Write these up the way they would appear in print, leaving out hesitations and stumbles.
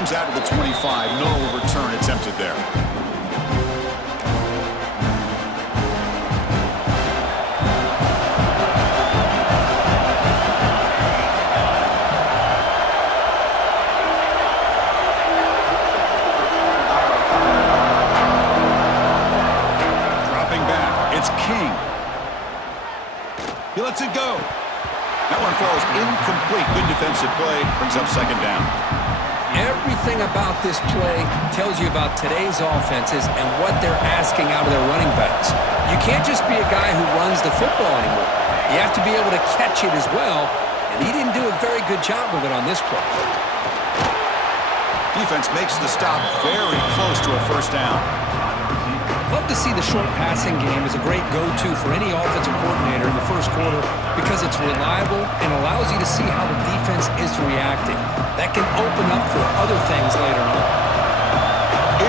Comes out to the 25. No return attempted there. Dropping back. It's King. He lets it go. That one falls incomplete. Good defensive play. Brings up second down. Everything about this play tells you about today's offenses and what they're asking out of their running backs. You can't just be a guy who runs the football anymore. You have to be able to catch it as well, and he didn't do a very good job of it on this play. Defense makes the stop very close to a first down. Love to see the short passing game as a great go-to for any offensive coordinator in the first quarter because it's reliable and allows you to see how the defense is reacting. That can open up for other things later on.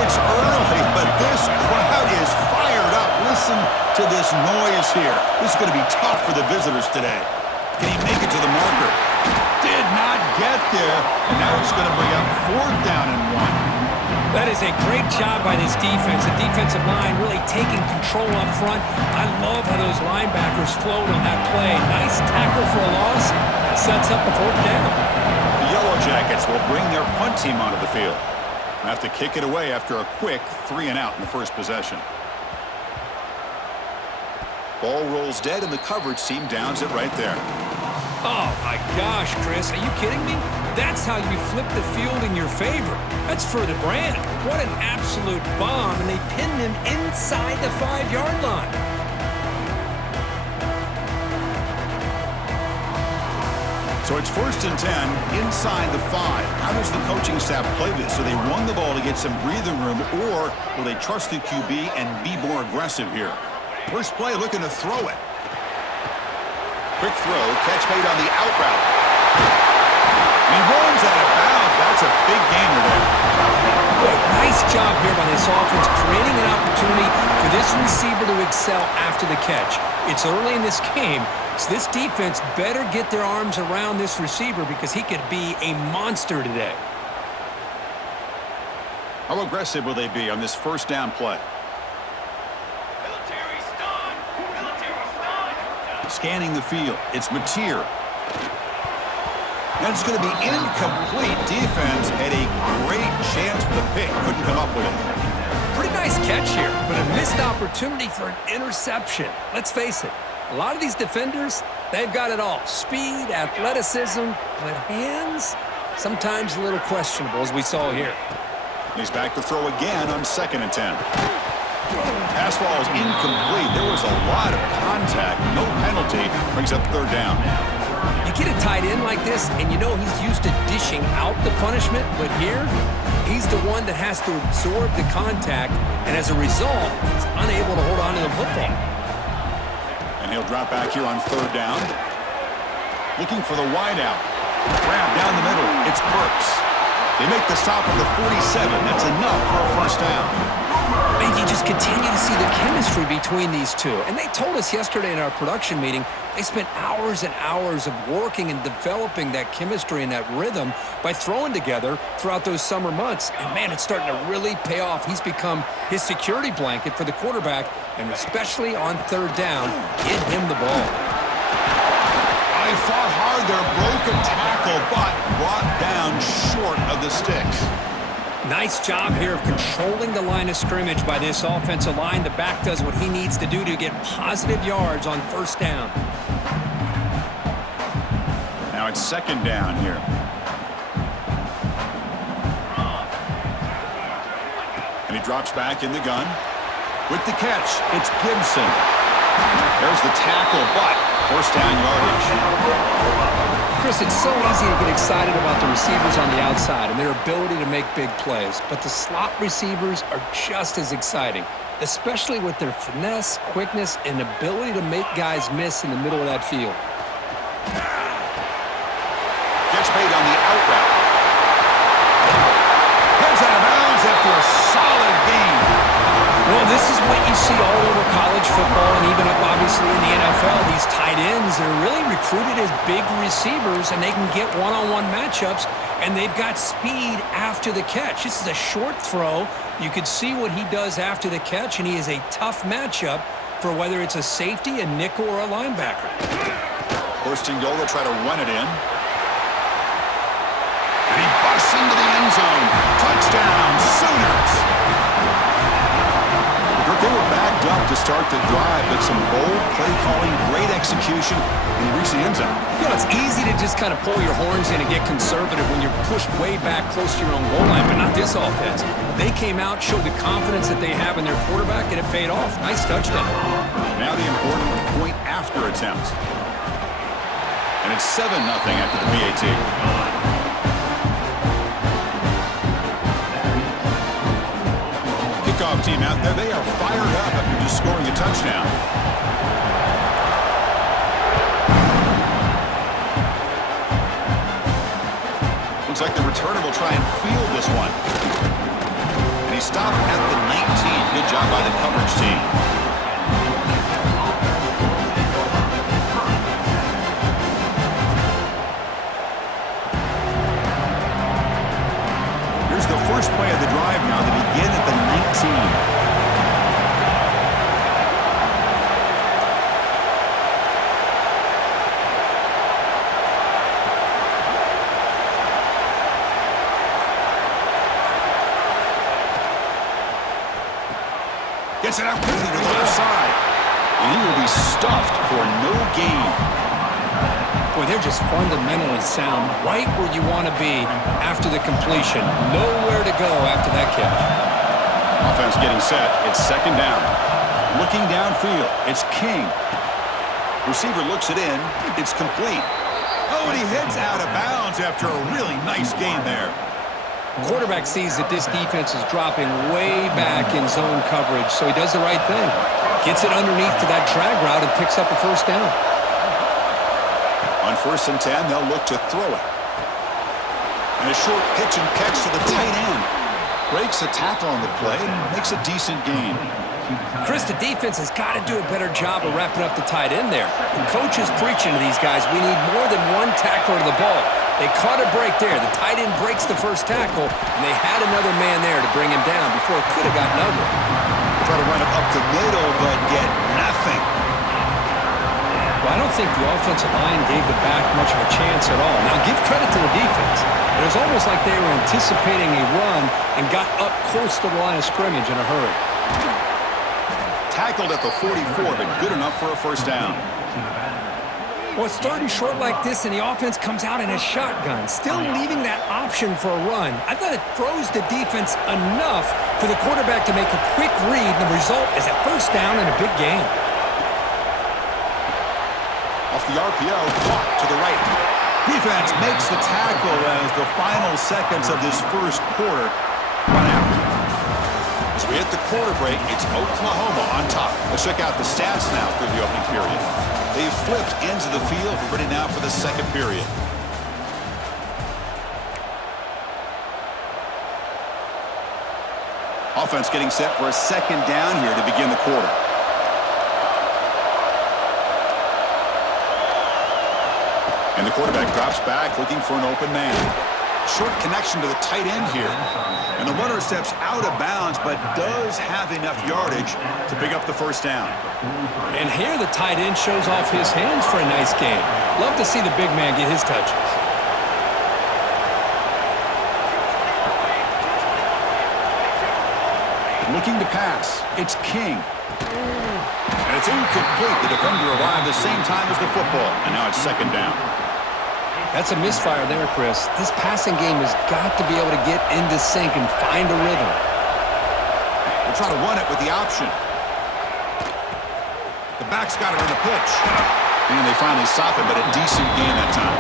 It's early, but this crowd is fired up. Listen to this noise here. This is going to be tough for the visitors today. Can he make it to the marker? Did not get there, and now it's going to bring up fourth down and 1. That is a great job by this defense. The defensive line really taking control up front. I love how those linebackers flowed on that play. Nice tackle for a loss. That sets up the fourth down. The Yellow Jackets will bring their punt team onto the field. Have to kick it away after a quick 3-and-out in the first possession. Ball rolls dead, and the coverage team downs it right there. Oh, my gosh, Chris. Are you kidding me? That's how you flip the field in your favor. That's for the brand. What an absolute bomb, and they pinned him inside the 5-yard line. So it's 1st and 10 inside the 5. How does the coaching staff play this? Do they run the ball to get some breathing room, or will they trust the QB and be more aggressive here? First play, looking to throw it. Quick throw, catch made on the out route. He runs out of bounds. That's a big gainer there. Nice job here by this offense, creating an opportunity for this receiver to excel after the catch. It's early in this game, so this defense better get their arms around this receiver because he could be a monster today. How aggressive will they be on this first down play? Scanning the field. It's Mateer. That's going to be incomplete. Defense had a great chance for the pick. Couldn't come up with it. Pretty nice catch here, but a missed opportunity for an interception. Let's face it, a lot of these defenders, they've got it all. Speed, athleticism, but hands, sometimes a little questionable, as we saw here. He's back to throw again on 2nd and 10. Pass ball is incomplete. There was a lot of contact. No penalty. Brings up 3rd down. You get a tight end like this, and you know he's used to dishing out the punishment, but here, he's the one that has to absorb the contact, and as a result, he's unable to hold on to the football. And he'll drop back here on 3rd down. Looking for the wideout. Grab down the middle. It's Burks. They make the stop at the 47. That's enough for a first down. And you just continue to see the chemistry between these two. And they told us yesterday in our production meeting, they spent hours and hours of working and developing that chemistry and that rhythm by throwing together throughout those summer months. And, man, it's starting to really pay off. He's become his security blanket for the quarterback, and especially on 3rd down, get him the ball. He fought hard there, broke a tackle, but brought down short of the sticks. Nice job here of controlling the line of scrimmage by this offensive line. The back does what he needs to do to get positive yards on 1st down. Now it's 2nd down here. And he drops back in the gun. With the catch, it's Gibson. There's the tackle, but 1st down yardage. Chris, it's so easy to get excited about the receivers on the outside and their ability to make big plays, but the slot receivers are just as exciting, especially with their finesse, quickness, and ability to make guys miss in the middle of that field. Catch made on the out route. Heads out of bounds after a solid gain. Well, this is what you see all over college football and even up, obviously, in the NFL. These tight ends weapons that are really recruited as big receivers, and they can get one-on-one matchups, and they've got speed after the catch. This is a short throw. You could see what he does after the catch, and he is a tough matchup for whether it's a safety, a nickel, or a linebacker. First and goal, they'll try to run it in. And he busts into the end zone. Touchdown, Sooners! They were backed up to start the drive, but some bold play calling, great execution, and he reached the end zone. You know, it's easy to just kind of pull your horns in and get conservative when you're pushed way back close to your own goal line, but not this offense. They came out, showed the confidence that they have in their quarterback, and it paid off. Nice touchdown. Now the important point after attempt. And it's 7-0 after the PAT. Kickoff team out there. They are fired up after just scoring a touchdown. Looks like the returner will try and field this one. And he stopped at the 19. Good job by the coverage team. Here's the first play of the drive now. They begin at the 19. Gets it out quickly to the left side. And he will be stuffed for no gain. Boy, they're just fundamentally sound, right where you want to be after the completion. Nowhere to go after that catch. Offense getting set. It's second down. Looking downfield. It's King. Receiver looks it in. It's complete. Oh, and he heads out of bounds after a really nice gain there. Quarterback sees that this defense is dropping way back in zone coverage, so he does the right thing. Gets it underneath to that drag route and picks up a first down. On 1st and 10, they'll look to throw it. And a short pitch and catch to the tight end. Breaks a tackle on the play and makes a decent gain. Chris, the defense has got to do a better job of wrapping up the tight end there. The coach is preaching to these guys, we need more than one tackler to the ball. They caught a break there. The tight end breaks the first tackle, and they had another man there to bring him down before it could have gotten ugly. Try to run it up the middle, but get nothing. Well, I don't think the offensive line gave the back much of a chance at all. Now, give credit to the defense. It was almost like they were anticipating a run and got up close to the line of scrimmage in a hurry. Tackled at the 44, but good enough for a first down. Well, it's third and short like this, and the offense comes out in a shotgun, still leaving that option for a run. I thought it throws the defense enough for the quarterback to make a quick read, and the result is a first down and a big gain. Off the RPO, clock to the right. Defense makes the tackle as the final seconds of this first quarter run out. As we hit the quarter break, it's Oklahoma on top. Let's check out the stats now through the opening period. They've flipped ends of the field, ready now for the second period. Offense getting set for a second down here to begin the quarter. And the quarterback drops back, looking for an open man. Short connection to the tight end here. And the runner steps out of bounds, but does have enough yardage to pick up the first down. And here the tight end shows off his hands for a nice game. Love to see the big man get his touches. Looking to pass. It's King. And it's incomplete. The defender arrived the same time as the football. And now it's second down. That's a misfire there, Chris. This passing game has got to be able to get into sync and find a rhythm. We'll try to run it with the option. The back's got it on the pitch. And they finally stop it, but a decent gain that time.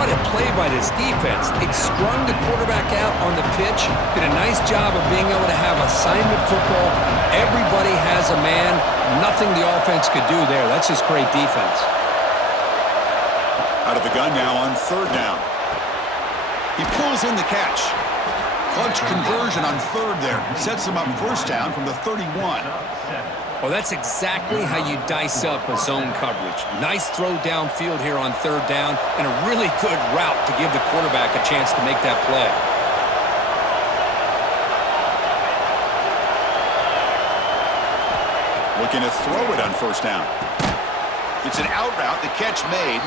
What a play by this defense. They strung the quarterback out on the pitch, did a nice job of being able to have assignment football. Everybody has a man. Nothing the offense could do there. That's just great defense. Out of the gun now on third down. He pulls in the catch. Clutch conversion on third there. Sets him up first down from the 31. Well, that's exactly how you dice up a zone coverage. Nice throw downfield here on third down, and a really good route to give the quarterback a chance to make that play. Looking to throw it on first down. It's an out route, the catch made.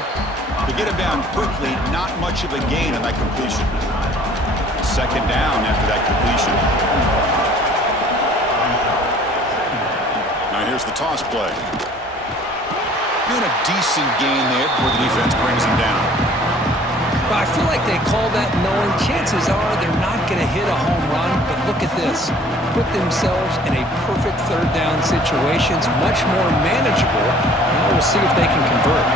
To get him down quickly, not much of a gain on that completion. Second down after that completion. Now here's the toss play. Doing a decent gain there before the defense brings him down. But I feel like they call that knowing chances are they're not going to hit a home run, but look at this. Put themselves in a perfect third down situations, much more manageable. Now we'll see if they can convert.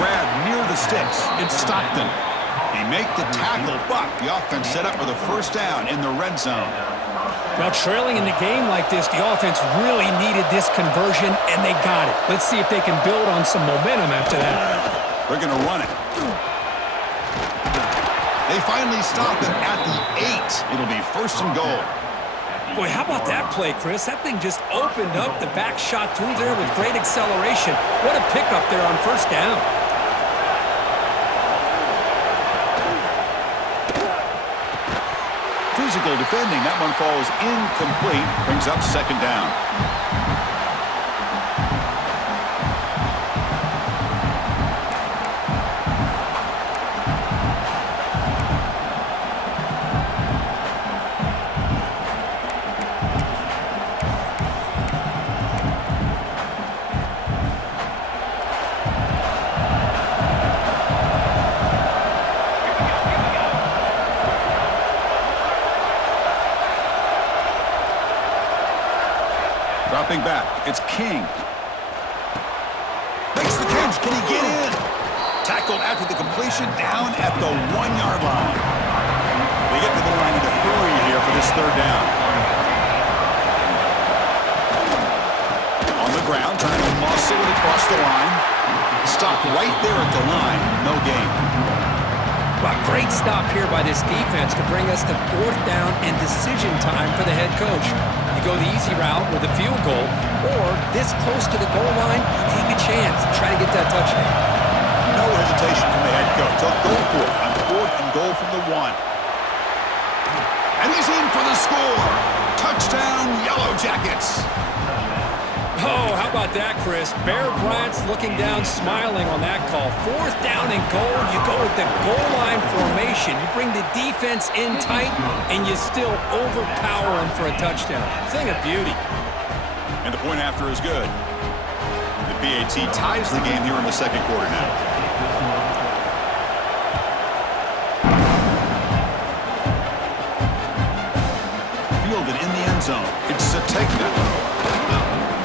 Grab near the sticks. It's Stockton. They make the tackle, but the offense set up with a first down in the red zone. Well, trailing in the game like this, the offense really needed this conversion, and they got it. Let's see if they can build on some momentum after that. They're going to run it. They finally stop him at the 8. It'll be first and goal. Boy, how about that play, Chris? That thing just opened up. The back shot through there with great acceleration. What a pickup there on first down. Physical defending. That one falls incomplete. Brings up second down. Dropping back, it's King. Makes the catch, can he get in? Tackled after the completion, down at the 1-yard line. They get to the line in a hurry here for this third down. On the ground, trying to muscle it across the line. Stopped right there at the line, no gain. Well, great stop here by this defense to bring us to fourth down and decision time for the head coach. You go the easy route with a field goal, or this close to the goal line, you take a chance to try to get that touchdown. No hesitation from the head coach. They'll go for it on fourth and goal from the 1. And he's in for the score. Touchdown, Yellow Jackets. Oh, how about that, Chris? Bear Bryant's looking down, smiling on that call. Fourth down and goal. You go with the goal line formation. You bring the defense in tight, and you still overpower them for a touchdown. Thing of beauty. And the point after is good. The PAT ties the game here in the second quarter now. Fielded in the end zone. It's Sategna.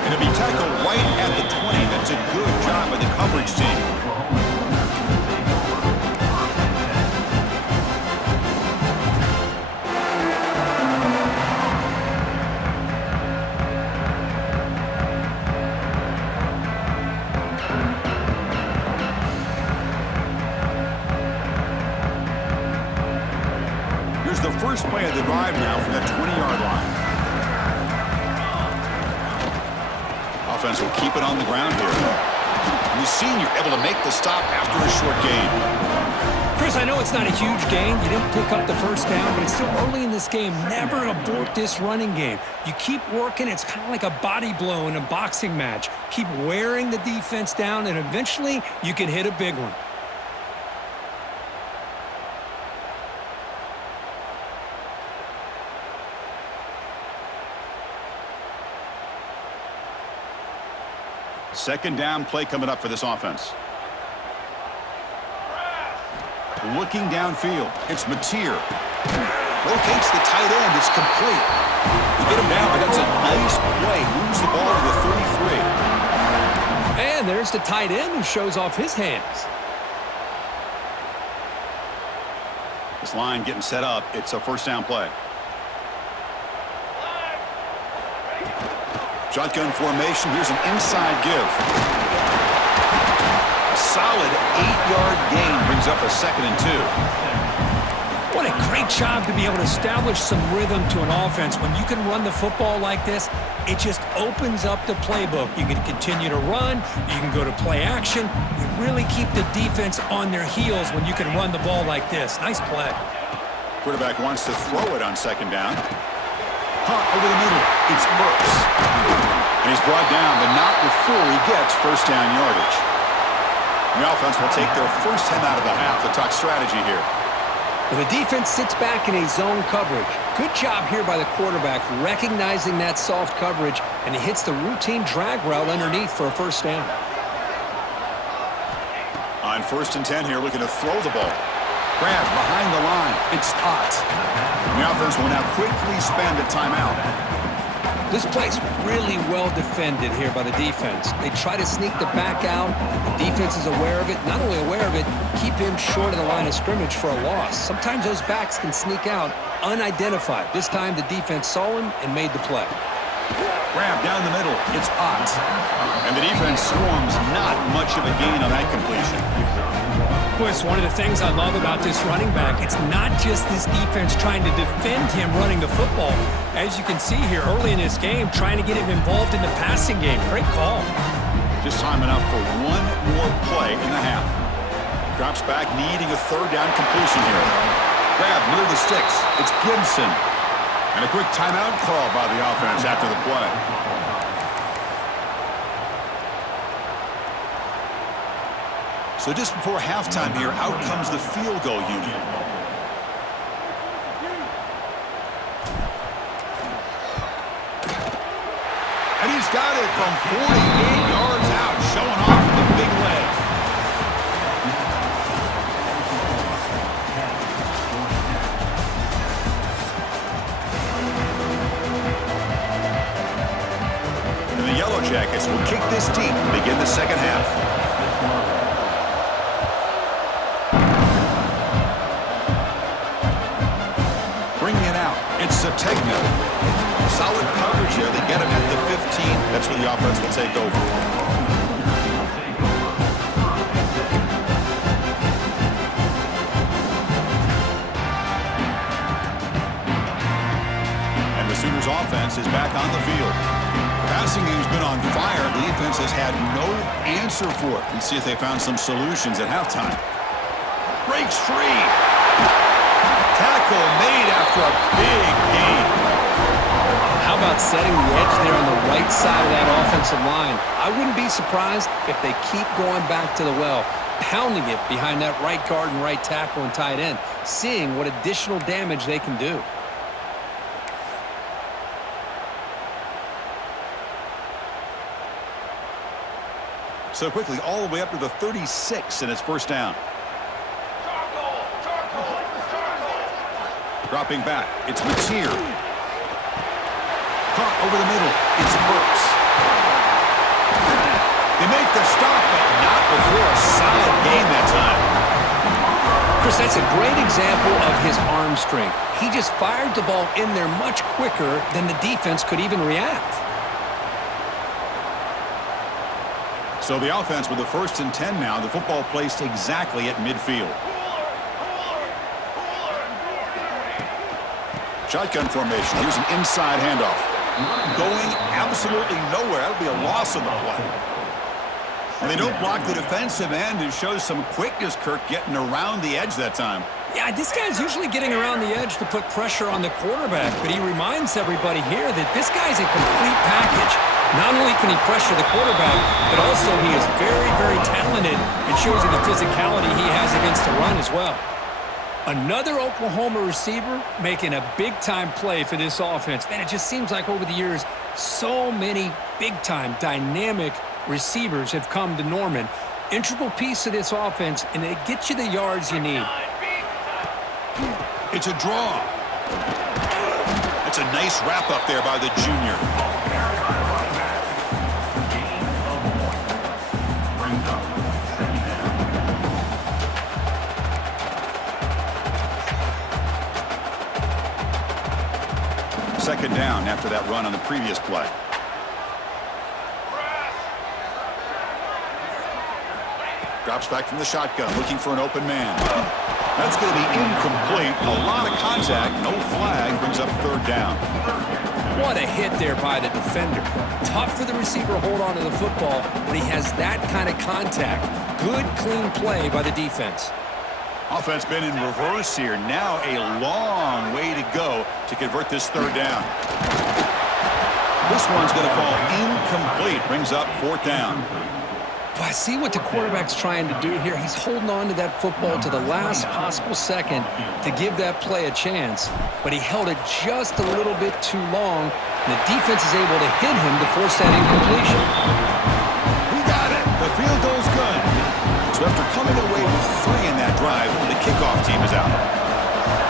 And to be tackled right at the 20, that's a good job by the coverage team. Here's the first play of the drive now from that 20-yard line. Offense will keep it on the ground here. And the senior able to make the stop after a short gain. Chris, I know it's not a huge gain. You didn't pick up the first down, but it's still early in this game. Never abort this running game. You keep working. It's kind of like a body blow in a boxing match. Keep wearing the defense down, and eventually you can hit a big one. Second down play coming up for this offense. Looking downfield, it's Mateer. Rotates the tight end, it's complete. You get him down, but that's a nice play. Moves the ball to the 33. And there's the tight end who shows off his hands. This line getting set up. It's a first down play. Shotgun formation. Here's an inside give. A solid 8-yard gain brings up a 2nd and 2. What What a great job to be able to establish some rhythm to an offense. When you can run the football like this, it just opens up the playbook. You can continue to run. You can go to play action. You really keep the defense on their heels when you can run the ball like this. Nice play. Quarterback wants to throw it on second down. Hunt over the middle. It's Burks. And he's brought down, but not before he gets first down yardage. The offense will take their first 10 out of the half. The talk strategy here. Well, the defense sits back in a zone coverage. Good job here by the quarterback recognizing that soft coverage, and he hits the routine drag route underneath for a first down. On first and 10 here, looking to throw the ball. Grab behind the line. It's hot. The offense will now quickly spend a timeout. This play's really well defended here by the defense. They try to sneak the back out. The defense is aware of it. Not only aware of it, keep him short of the line of scrimmage for a loss. Sometimes those backs can sneak out unidentified. This time the defense saw him and made the play. Grab down the middle. It's hot. And the defense swarms not much of a gain on that completion. Boy, it's one of the things I love about this running back. It's not just this defense trying to defend him running the football. As you can see here early in this game, trying to get him involved in the passing game. Great call. Just time enough for one more play in the half. Drops back, needing a third down completion here. Grab near the sticks. It's Gibson. And a quick timeout call by the offense after the play. So just before halftime here, out comes the field goal unit. And he's got it from 48 yards out, showing off the big leg. And the Yellow Jackets will kick this deep and begin the second half. It's Sategna. Solid coverage here. They get him at the 15. That's where the offense will take over. And the Sooners offense is back on the field. The passing game's been on fire. The defense has had no answer for it. Let's see if they found some solutions at halftime. Breaks free. Tackle made after a big gain. How about setting the edge there on the right side of that offensive line? I wouldn't be surprised if they keep going back to the well, pounding it behind that right guard and right tackle and tight end, seeing what additional damage they can do. So quickly, all the way up to the 36, and it's first down. Dropping back, it's Mateer. Caught over the middle, it's Burks. They make the stop, but not before a solid gain that time. Chris, that's a great example of his arm strength. He just fired the ball in there much quicker than the defense could even react. So the offense with the first and 10 now, the football placed exactly at midfield. Shotgun formation. Here's an inside handoff. Going absolutely nowhere. That'll be a loss on the play. And they don't block the defensive end. It shows some quickness, Kirk, getting around the edge that time. Yeah, this guy's usually getting around the edge to put pressure on the quarterback, but he reminds everybody here that this guy's a complete package. Not only can he pressure the quarterback, but also he is very, very talented and shows you the physicality he has against the run as well. Another Oklahoma receiver making a big-time play for this offense. Man, it just seems like over the years, so many big-time, dynamic receivers have come to Norman. Integral piece of this offense, and it gets you the yards you need. It's a draw. It's a nice wrap-up there by the junior. Second down after that run on the previous play. Drops back from the shotgun, looking for an open man. That's going to be incomplete. A lot of contact. No flag. Brings up third down. What a hit there by the defender. Tough for the receiver to hold on to the football when he has that kind of contact. Good, clean play by the defense. Offense been in reverse here. Now a long way to go to convert this third down. This one's going to fall incomplete. Brings up fourth down. But I see what the quarterback's trying to do here. He's holding on to that football to the last possible second to give that play a chance. But he held it just a little bit too long, and the defense is able to hit him to force that incompletion. He got it. The field goal's good. So after coming away with 3 in that drive, the kickoff team is out.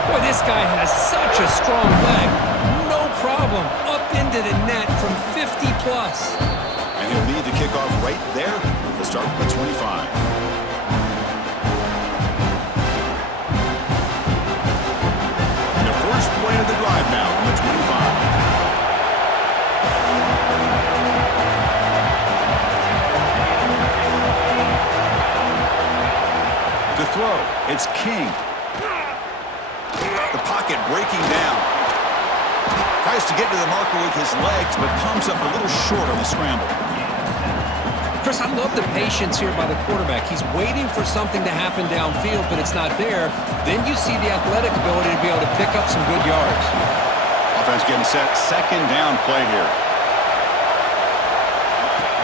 Boy, this guy has such a strong leg. No problem. Up into the net from 50 plus. And he'll lead the kickoff right there. We'll start from the 25. And the first play of the drive now from the 25. To throw, it's King. The pocket breaking down. Tries to get to the marker with his legs, but comes up a little short on the scramble. Chris, I love the patience here by the quarterback. He's waiting for something to happen downfield, but it's not there. Then you see the athletic ability to be able to pick up some good yards. Offense getting set. Second down play here.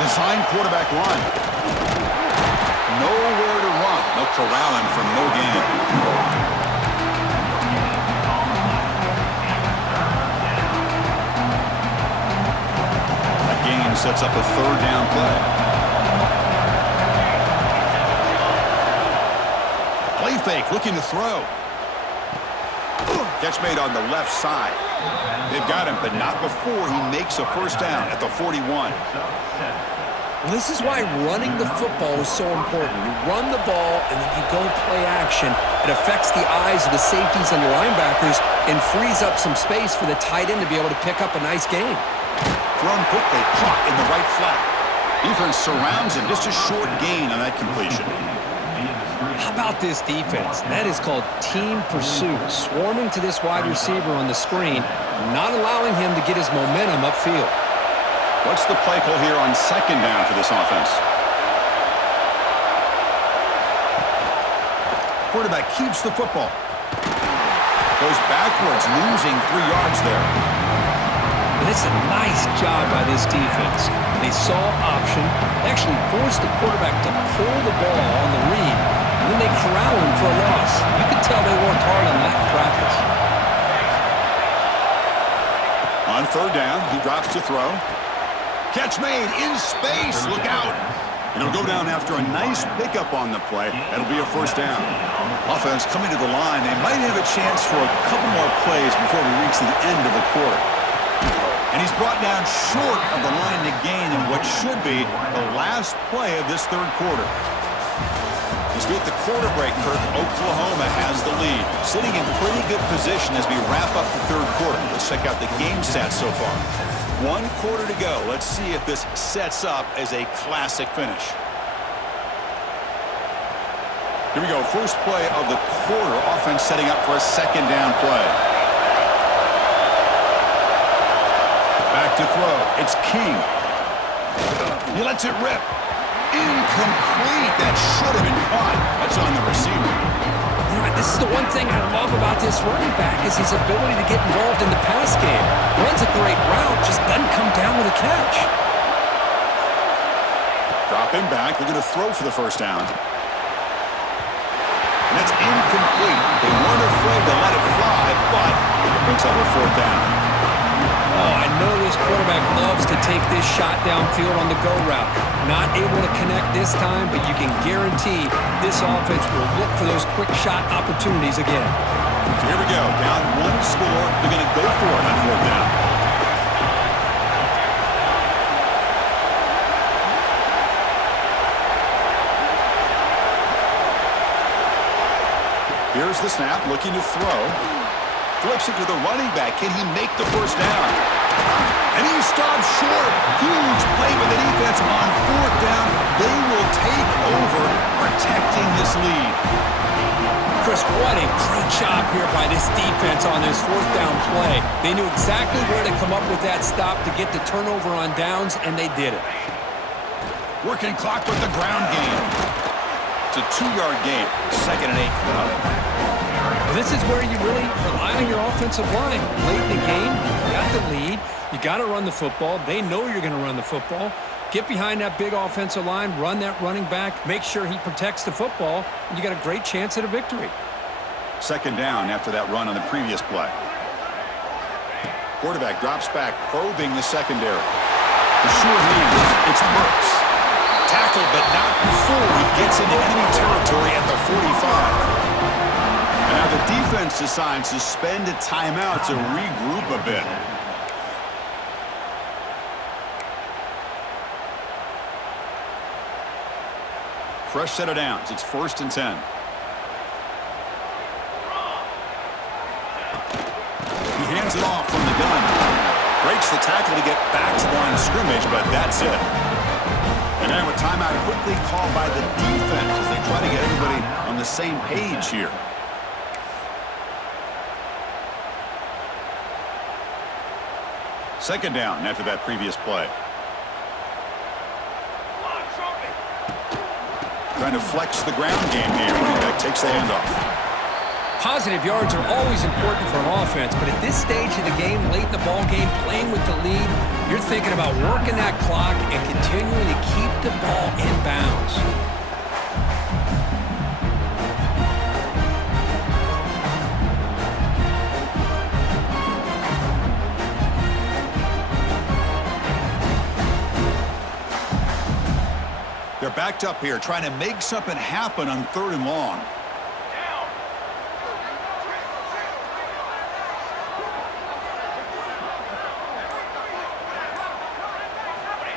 Design quarterback run. Nowhere to run. They'll corral him for no gain. That gain sets up a third down play. Play fake, looking to throw. Catch made on the left side. They've got him, but not before he makes a first down at the 41. Well, this is why running the football is so important. You run the ball, and then you go play action. It affects the eyes of the safeties and the linebackers and frees up some space for the tight end to be able to pick up a nice gain. Thrown quickly, caught in the right flat. Defense surrounds him, just a short gain on that completion. How about this defense? That is called team pursuit. Swarming to this wide receiver on the screen, not allowing him to get his momentum upfield. What's the play call here on second down for this offense? Quarterback keeps the football. Goes backwards, losing 3 yards there. And it's a nice job by this defense. They saw option, actually forced the quarterback to pull the ball on the read, and then they corral him for a loss. You can tell they worked hard on that in practice. On third down, he drops to throw. Catch made in space. Look out. And he'll go down after a nice pickup on the play. That'll be a first down. Offense coming to the line. They might have a chance for a couple more plays before we reach the end of the quarter. And he's brought down short of the line to gain in what should be the last play of this third quarter. As we hit the quarter break, Kirk, Oklahoma has the lead. Sitting in pretty good position as we wrap up the third quarter. Let's check out the game stats so far. 1 quarter to go. Let's see if this sets up as a classic finish. Here we go. First play of the quarter. Offense setting up for a second down play. Back to throw. It's King. He lets it rip. Incomplete. That should have been caught. That's on the receiver. You know, this is the one thing I love about this running back is his ability to get involved in the pass game. Runs a great route, just doesn't come down with a catch. Dropping back. They're going to throw for the first down. And that's incomplete. They weren't afraid to let it fly, but it brings up a fourth down. Oh, I know this quarterback loves to take this shot downfield on the go route. Not able to connect this time, but you can guarantee this offense will look for those quick shot opportunities again. So here we go. Down 1 score. They're going to go for it on fourth down. Here's the snap, looking to throw. Flips it to the running back. Can he make the first down? And he stops short. Huge play by the defense on fourth down. They will take over, protect protecting this lead. Chris, what a great job here by this defense on this fourth down play. They knew exactly where to come up with that stop to get the turnover on downs, and they did it. Working clock with the ground game. It's a 2-yard gain. 2nd and 8 coming up. Well, this is where you really rely on your offensive line. Late in the game, you got the lead. You got to run the football. They know you're going to run the football. Get behind that big offensive line, run that running back, make sure he protects the football, and you got a great chance at a victory. 2nd down after that run on the previous play. Quarterback drops back, probing the secondary. The sure hand, it's Burks. Tackled, but not before he gets into enemy territory at the 45. And now the defense decides to spend a timeout to regroup a bit. Fresh set of downs. It's 1st and 10. He hands it off from the gun. Breaks the tackle to get back to the line of scrimmage, but that's it. And now a timeout quickly called by the defense as they try to get everybody on the same page here. Second down after that previous play. Trying to flex the ground game here. That takes the handoff. Positive yards are always important for an offense, but at this stage of the game, late in the ball game, playing with the lead, you're thinking about working that clock and continuing to keep the ball in bounds. They're backed up here, trying to make something happen on 3rd and long.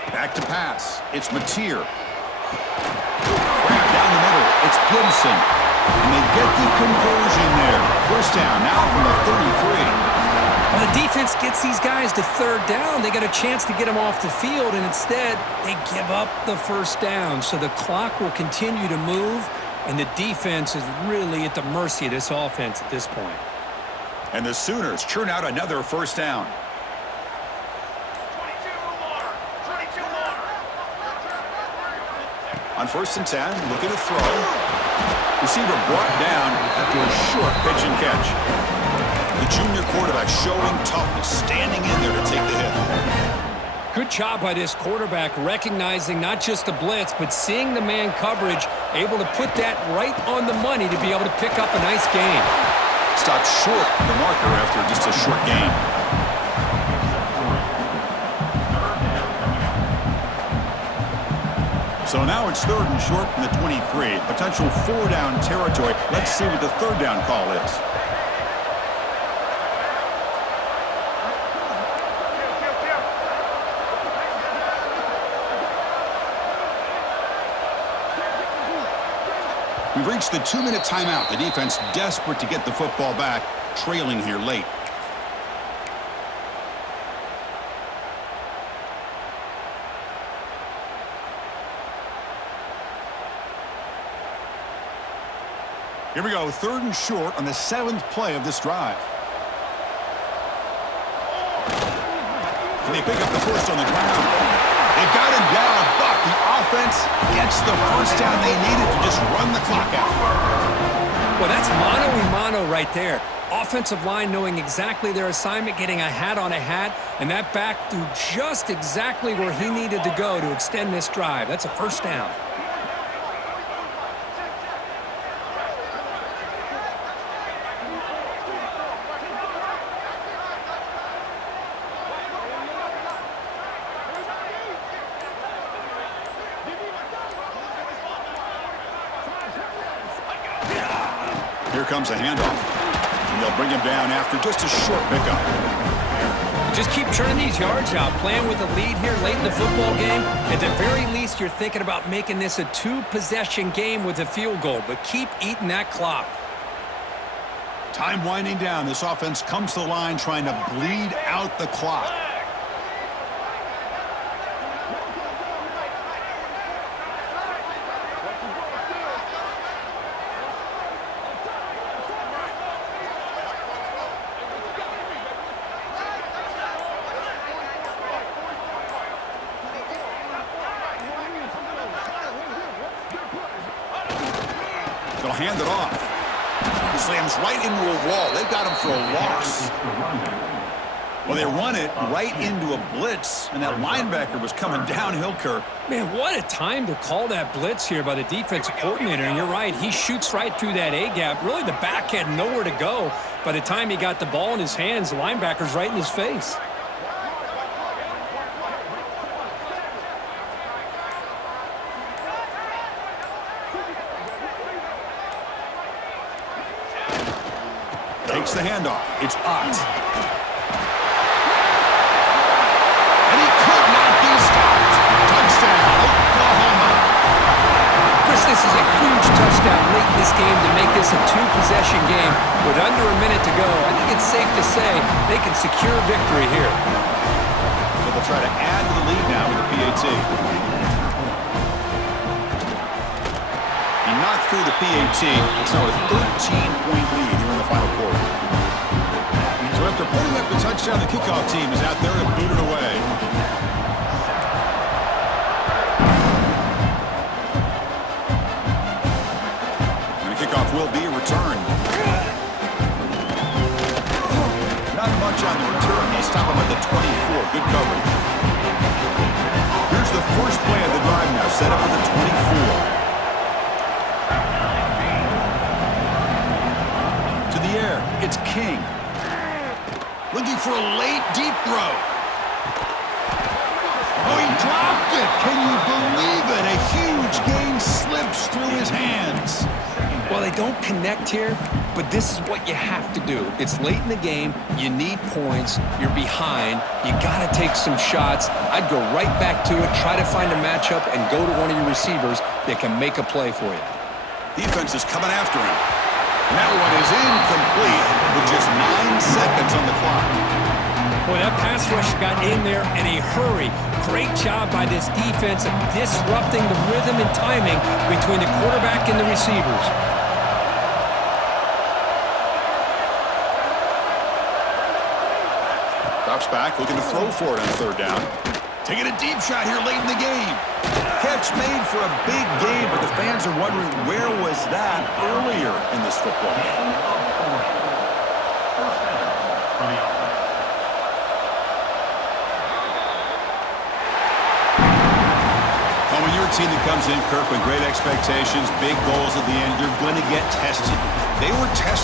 Back to pass. It's Mateer. Grab down the middle. It's Gibson. And they get the conversion there. 1st down now from the 33. When the defense gets these guys to 3rd down, they got a chance to get them off the field, and instead they give up the 1st down. So the clock will continue to move, and the defense is really at the mercy of this offense at this point. And the Sooners churn out another 1st down. On 1st and 10, looking to throw. Receiver brought down after a short pitch and catch. The junior quarterback showing toughness, standing in there to take the hit. Good job by this quarterback recognizing not just the blitz, but seeing the man coverage, able to put that right on the money to be able to pick up a nice gain. Stopped short of the marker after just a short gain. So now it's 3rd and short from the 23. Potential 4-down territory. Let's see what the 3rd down call is. We've reached the 2-minute timeout. The defense desperate to get the football back, trailing here late. Here we go, 3rd and short on the 7th play of this drive. Can they pick up the 1st on the ground? They got him down, but the offense gets the 1st down they needed to just run the clock out. Well, that's mano-a-mano right there. Offensive line knowing exactly their assignment, getting a hat on a hat, and that back threw just exactly where he needed to go to extend this drive. That's a 1st down. Here comes a handoff. And they'll bring him down after just a short pickup. Just keep churning these yards out, playing with the lead here late in the football game. At the very least, you're thinking about making this a 2-possession game with a field goal, but keep eating that clock. Time winding down. This offense comes to the line trying to bleed out the clock. They'll hand it off. He slams right into a wall. They've got him for a loss. Well, they run it right into a blitz, and that linebacker was coming downhill, Kirk. Man, what a time to call that blitz here by the defensive coordinator. And you're right, he shoots right through that A-gap. Really, the back had nowhere to go. By the time he got the ball in his hands, the linebacker's right in his face. Takes the handoff. It's Ott. This is a huge touchdown late in this game to make this a two-possession game with under a minute to go. I think it's safe to say they can secure victory here. So they'll try to add to the lead now with the PAT. He knocked through the PAT. It's now a 13-point lead here in the final quarter. So after putting up the touchdown, the kickoff team is out there to boot it away. Will be returned. Not much on the return. They stop him at the 24. Good coverage. Here's the first play of the drive now. Set up at the 24. To the air. It's King. Looking for a late deep throw. Oh, he dropped it. Can you believe it? A huge gain slips through his hands. Well, they don't connect here, but this is what you have to do. It's late in the game. You need points. You're behind. You got to take some shots. I'd go right back to it, try to find a matchup, and go to one of your receivers that can make a play for you. Defense is coming after him. And that one is incomplete with just 9 seconds on the clock. Boy, that pass rush got in there in a hurry. Great job by this defense of disrupting the rhythm and timing between the quarterback and the receivers. Drops back, looking to throw for it on third down. Taking a deep shot here late in the game. Catch made for a big game, but the fans are wondering where was that earlier in this football game. When you're a team that comes in, Kirk, with great expectations, big goals at the end, you're going to get tested. They were tested.